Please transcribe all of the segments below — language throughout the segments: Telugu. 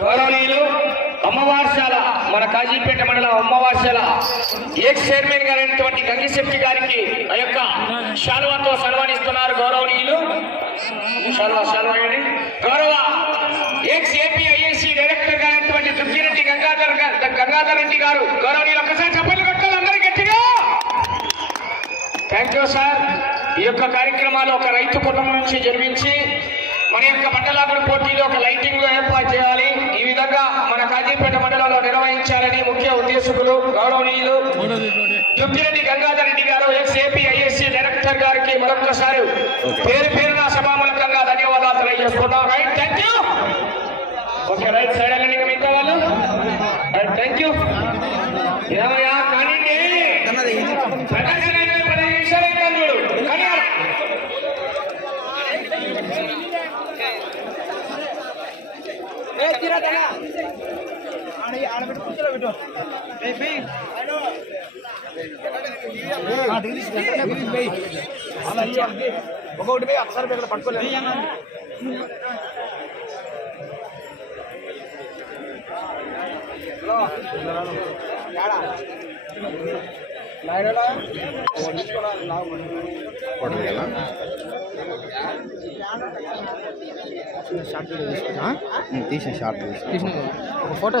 గౌరవనీయులు అమ్మవార్శాల మన కాజీపేట మండలం అమ్మవార్శాల ఎక్స్ చైర్మన్ గారైనటువంటి గంగిశెట్టి గారికి ఆ యొక్క శాల్వాతో సన్మానిస్తున్నారు గౌరవనీయులు. శాలువా శాలువా గౌరవ ఎక్స్ ఏపీ ఐఎస్సి డైరెక్టర్ గారైనటువంటి దుగ్గిరెడ్డి గంగాధర్ గారు గంగాధర్ రెడ్డి గారు గౌరవనీయులు ఒక్కసారి చెప్పలు కొట్టాలి అందరూ గట్టిగా. Thank you sir. ఈ యొక్క కార్యక్రమాలు ఒక రైతు కుటుంబం నుంచి జరిపించి మన యొక్క మండలాపురం పోటీలో ఒక లైటింగ్లో ఏర్పాటు చేయాలి. ఈ విధంగా మన కాజీపేట మండలంలో నిర్వహించాలని ముఖ్య ఉద్దేశకులు గౌరవనీయులు దుగ్గిరెడ్డి గంగాధర్ రెడ్డి గారు ఎక్స్ ఏపీ ఐఎస్సీ డైరెక్టర్ గారికి మరొకసారి పేరు పేరున సభాముఖంగా ధన్యవాదాలు తెలియజేసుకుంటాం right thank you okay right side వెళ్ళండి ఇంకా మిగతా వాళ్ళు రైట్ థ్యాంక్ యూ ఏమయ్యా కానీ ప్రదర్శన అయిపోయి పది నిమిషాలు అయితే చూడు కానీ ఒకటి పోయి ఒకసారి ఇక్కడ పట్టుకోలేదు తీసిన షార్ట్ తీసిన ఒక ఫోటో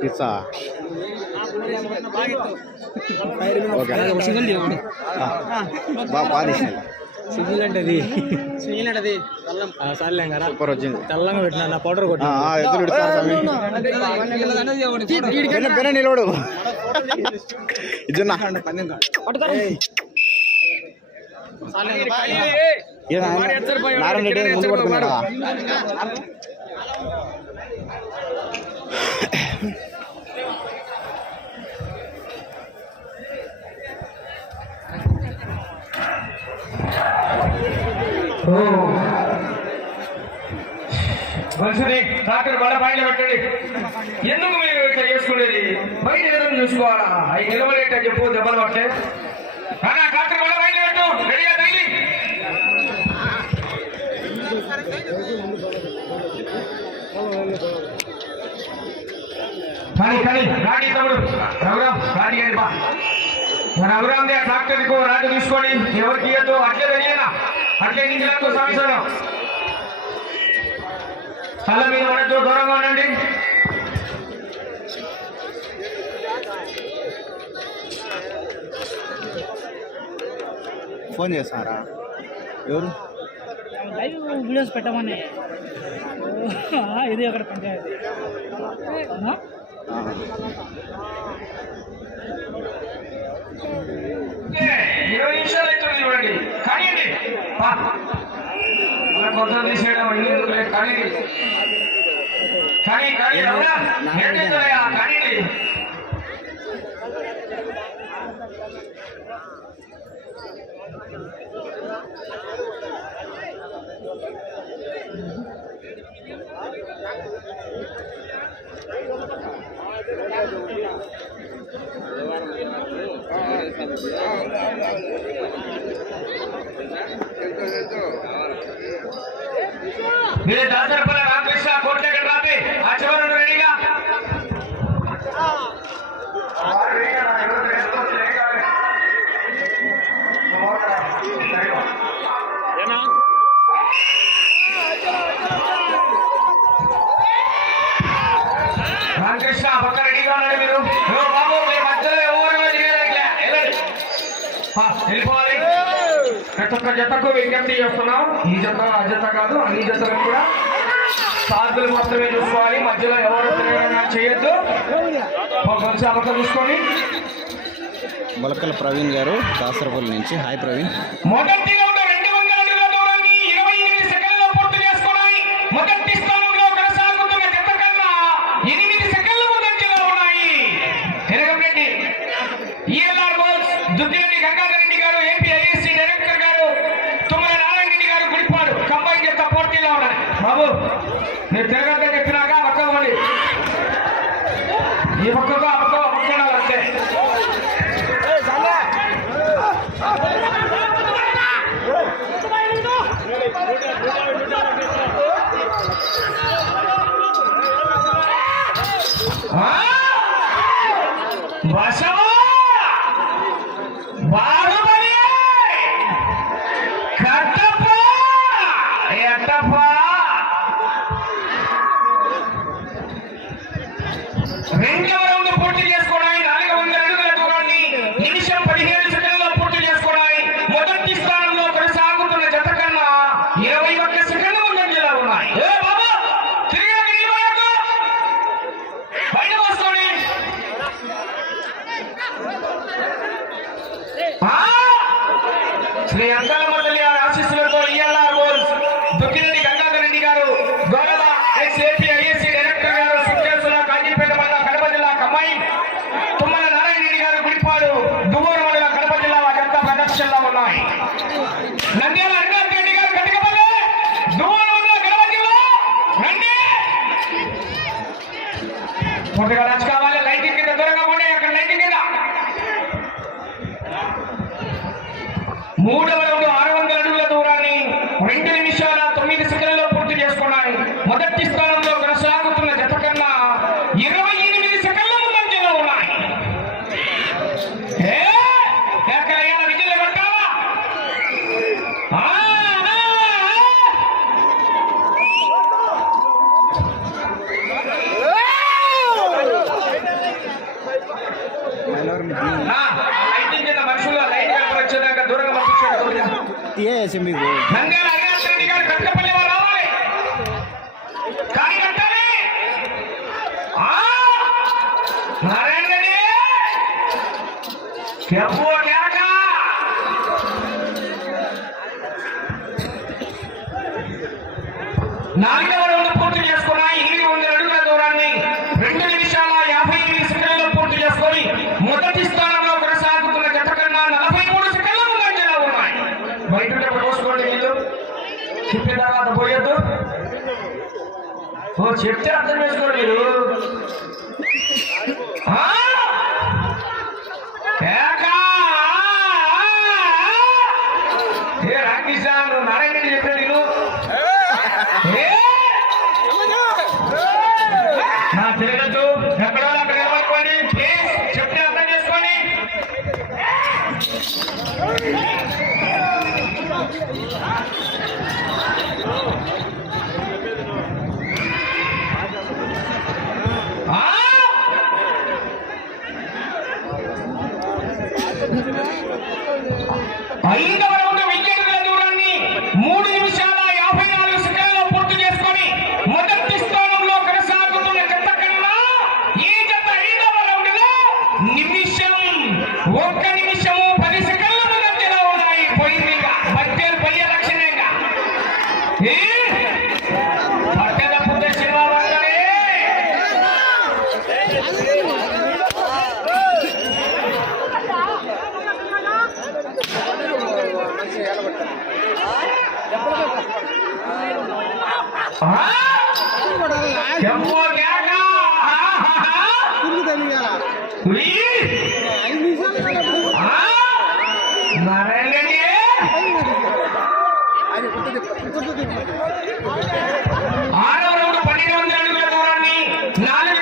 పిజ్జా బాగా తీసిన సింగిల్ అంటే అది సింగిల్ అంటే అది తెల్లం సర్లేం కదా సూపర్ వచ్చింది తెల్లంగా పెట్టినా నా పౌడర్ కొట్టి ఆ, ఆ, ఎద్దులు ఇడుస్తారు స్వామి పెన పెన నిలవడు నాయన, నారాయణ రెడ్డి ముందు మనిషిని డాక్టర్ బండ పైన పెట్టండి. ఎందుకు మీరు ఇట్లా చేసుకునేది? బయట ఎదురు చూసుకోవాలా? అవి నిలవలేట చెప్పు దెబ్బలు పట్టే కానీ ఆ డాక్టర్ బండ పైన పెట్టు రెడీగా తగిలి కానీ రాడి తమ్ముడు రఘురామ్ రాడి అండి బా. మన రఘురామ్ దే డాక్టర్కు రాడు తీసుకొని ఎవరికి ఇయ్యద్దు అట్లే తెలియనా అట్లే నింజలకు సంవత్సరం తల మీద పడద్దు దూరంగా ఉండండి. ఫోన్ చేస్తారా? ఎవరు? లైవ్ వీడియోస్ పెట్టమని. ఆ, ఇది అక్కడ పంచాయతీ. ఇరవై నిమిషాలు అవుతుంది చూడండి కానివ్వండి పా. మన కొత్త తీసేయడం ఎందుకు లేదు కానీ కానీ కానీ రమణ, ఏం మీరు దాసరపల్లి వెళ్ళిపోవాలి ప్రతి ఒక్క జతకు విజ్ఞప్తి చేస్తున్నాం. ఈ జత ఆ జత కాదు అన్ని జతలకు కూడా సార్కులు మాత్రమే చూసుకోవాలి. మధ్యలో ఎవరు చేయొద్దు. కొంచెం అబద్ధం చూసుకొని బలకల ప్రవీణ్ గారు దాసరపల్లి నుంచి. హాయ్ ప్రవీణ్. మొదటి Neta, మూడవ ಗೆದ್ದಾಗ ఆరో రౌండ్ పన్నెండు వందల అడుగుల దూరాన్ని నాలుగు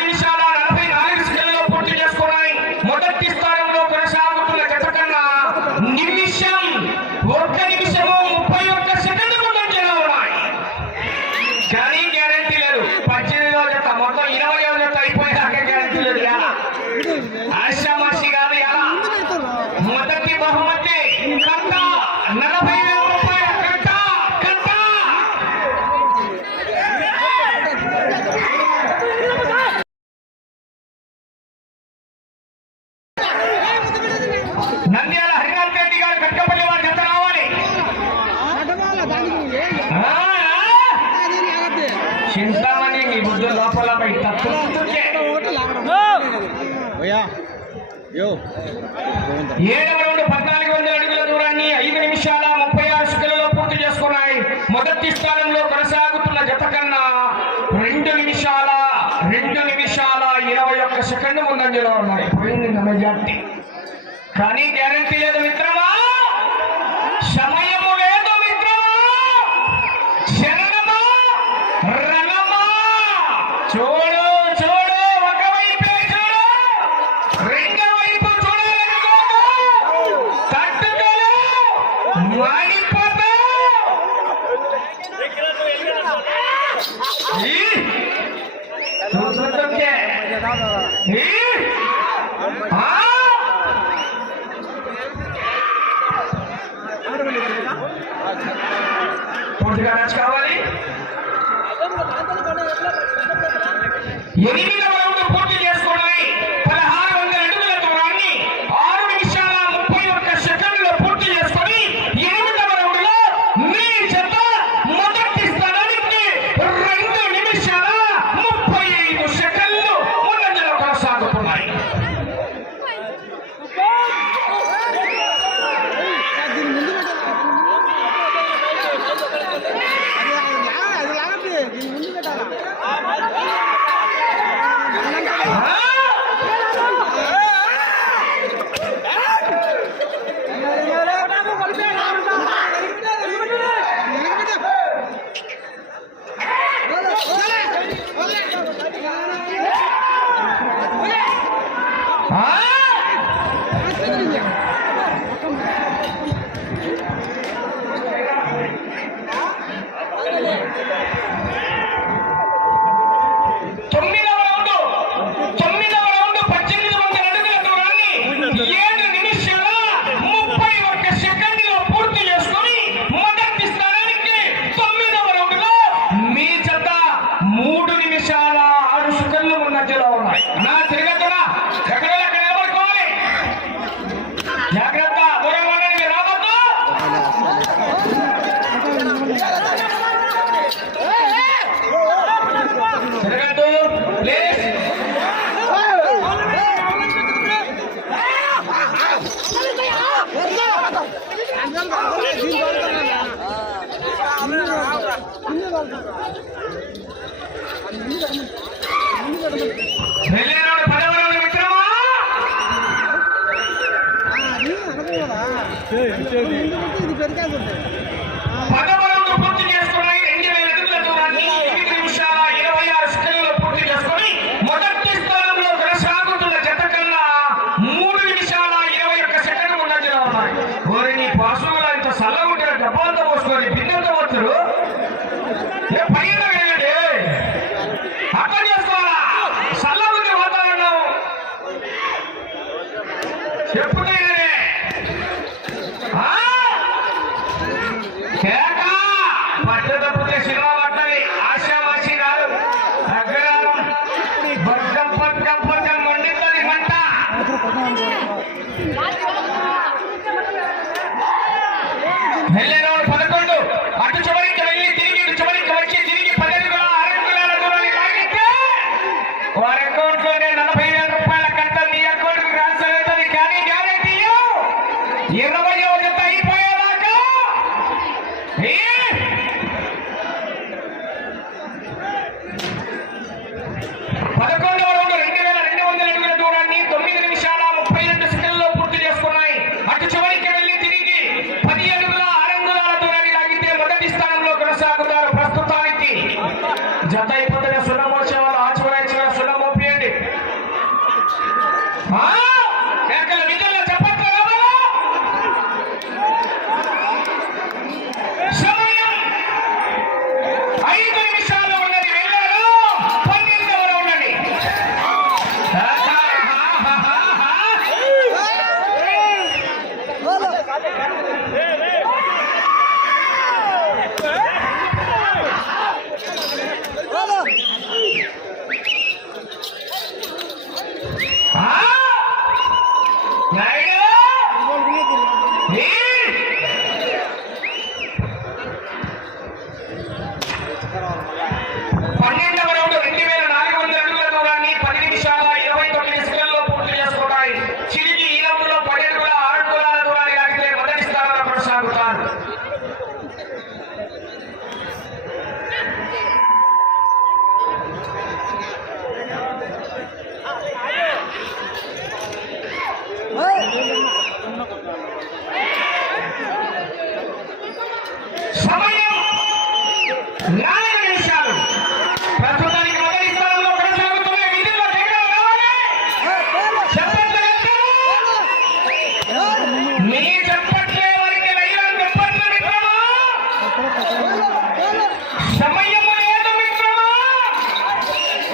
ఏడవ రౌండ్ పద్నాలుగు వందల అడుగుల దూరాన్ని ఐదు నిమిషాల ముప్పై ఆరు సెకండ్లలో పూర్తి చేసుకున్నాయి. మొదటి స్థానంలో కొనసాగుతున్న జత కన్నా రెండు నిమిషాల రెండు నిమిషాల ఇరవై ఒక్క సెకండ్ ముందంజలో ఉన్నాయి. పోయింది మెజార్టీ. కానీ గ్యారంటీ లేదు మిత్రమా? సమయము లేదు మిత్రమా? చూడ Ah! अगर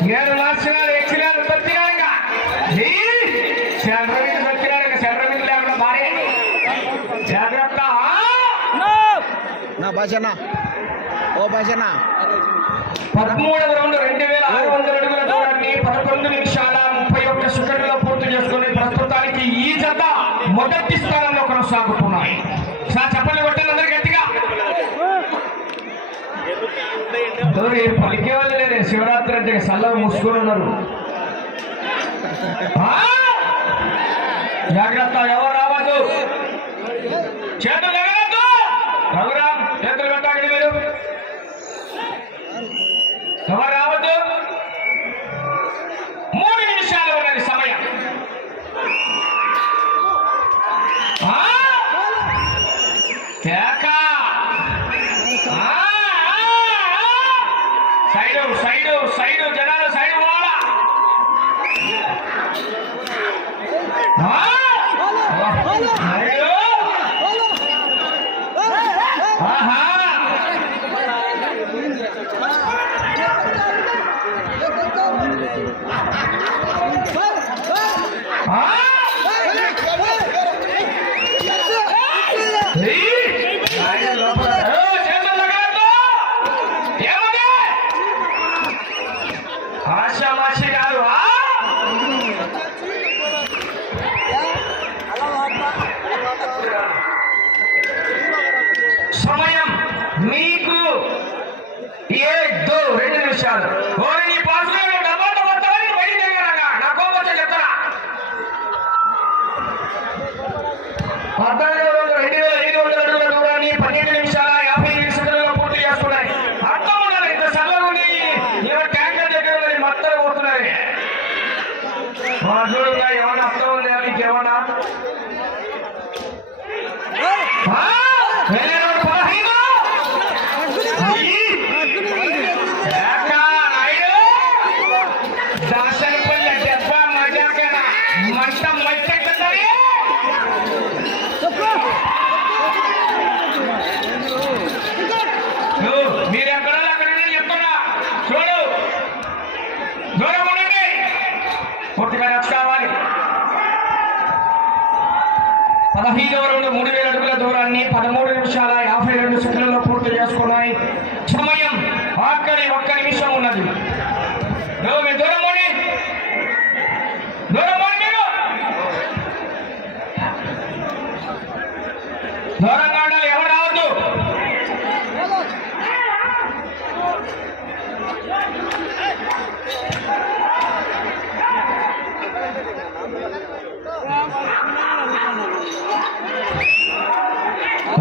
ఎక్కినారు లేకుండా భారీ జాగ్రత్త. నా భాషనా ఓ భాషనా పదమూడవ రౌండ్ రెండు వేల ఆరు వందల అడుగుల దూరాన్ని పదకొండు నిమిషాల ముప్పై ఒక్క సెకండ్లో పూర్తి చేసుకుని ప్రస్తుతానికి ఈ జత మొదటి స్థానంలో కొనసాగుతున్నాయి సార్ చెప్పండి కొట్టండి అందరు గట్టిగా అందరూ ఏం పలికే వాళ్ళు లేరే. శివరాత్రి అంటే సల్లగా మూసుకొని ఉన్నారు. జాగ్రత్త ఎవరు దూరాన్ని పదమూడు నిమిషాల యాభై రెండు సెకండ్లలో పూర్తి చేసుకున్నాయి సమయం ఆఖరి ఒక్క నిమిషం ఉన్నది నువ్వు మీ దూరం పోనీ. దూరం పోనీ మీరు దూరంగా ఉండాలి ఎవరు రావద్దు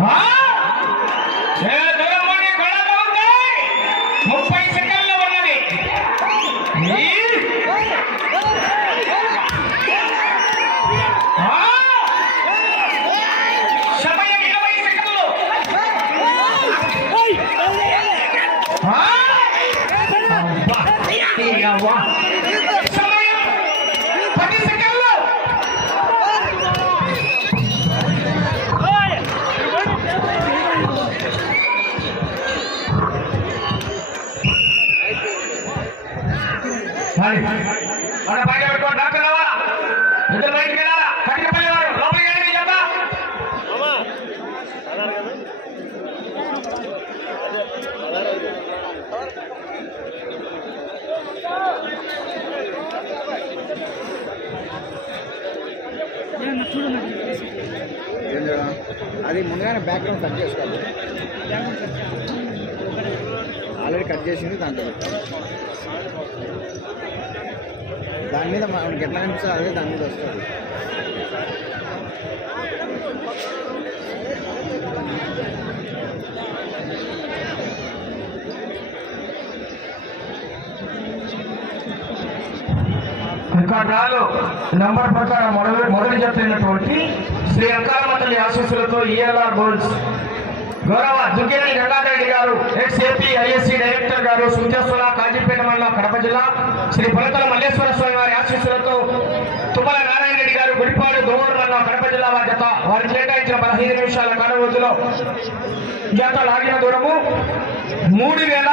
ఆ? ఏ దూరం పోనీ, గొడవలు అవుతాయి. ముప్పై సెకండ్లు ఉన్నది ఈ? ఆ? సమయం ఇరవై సెకండ్లు ఆ? అబ్బా, ఈ అవ్వ. సమయం పది సెకండ్లు మరి మన బయట పెట్టుకో డాక్టర్ రావాలా ఇద్దరు బయటికి వెళ్ళాలా కట్టిపల్లి వారు లోపలికి వెళ్ళి చెప్పా చూడు నాకు ఏం చేయడం? అది ముందుగానే బ్యాక్గ్రౌండ్ కట్ చేసుకోవాలి. ఆల్రెడీ కట్ చేసింది దాంట్లో. దాని మీద మనకి ఎట్లా కనిపిస్తుంది అదే దాని మీద వస్తుంది. రికార్డాలు నంబర్ ప్రకారం మొదలు మొదలు చెప్తున్నటువంటి శ్రీ తల్లి ఆశీస్సులతో ఈఎల్ఆర్ బోల్స్ గౌరవ దుకేని రంగారెడ్డి గారు ఎక్స్ ఐఎస్సీ డైరెక్టర్ గారు సుంజస్వల కాజీపేట మండలం కడప జిల్లా శ్రీ పొలతల మల్లేశ్వర స్వామి వారి ఆశీస్సులతో తుమ్మల నారాయణ రెడ్డి గారు గుడిపాడు దోమూరు మండలం కడప జిల్లా వారి జత వారు కేటాయించిన పదహైదు నిమిషాల కాల రోజులో జత లాగిన దూరము మూడు వేల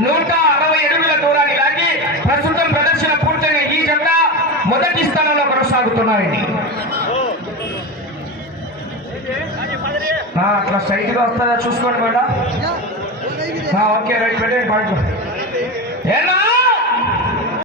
నూట అరవై అడుగుల దూరాన్ని లాగి ప్రస్తుతం ప్రదర్శన పూర్తయిన ఈ జత మొదటి స్థానంలో కొనసాగుతున్నాయండి అట్లా స్ట్రైట్గా వస్తుందా చూసుకోండి మేడం. ఓకే రైట్ పెట్టండి పాయింట్. ఏనా?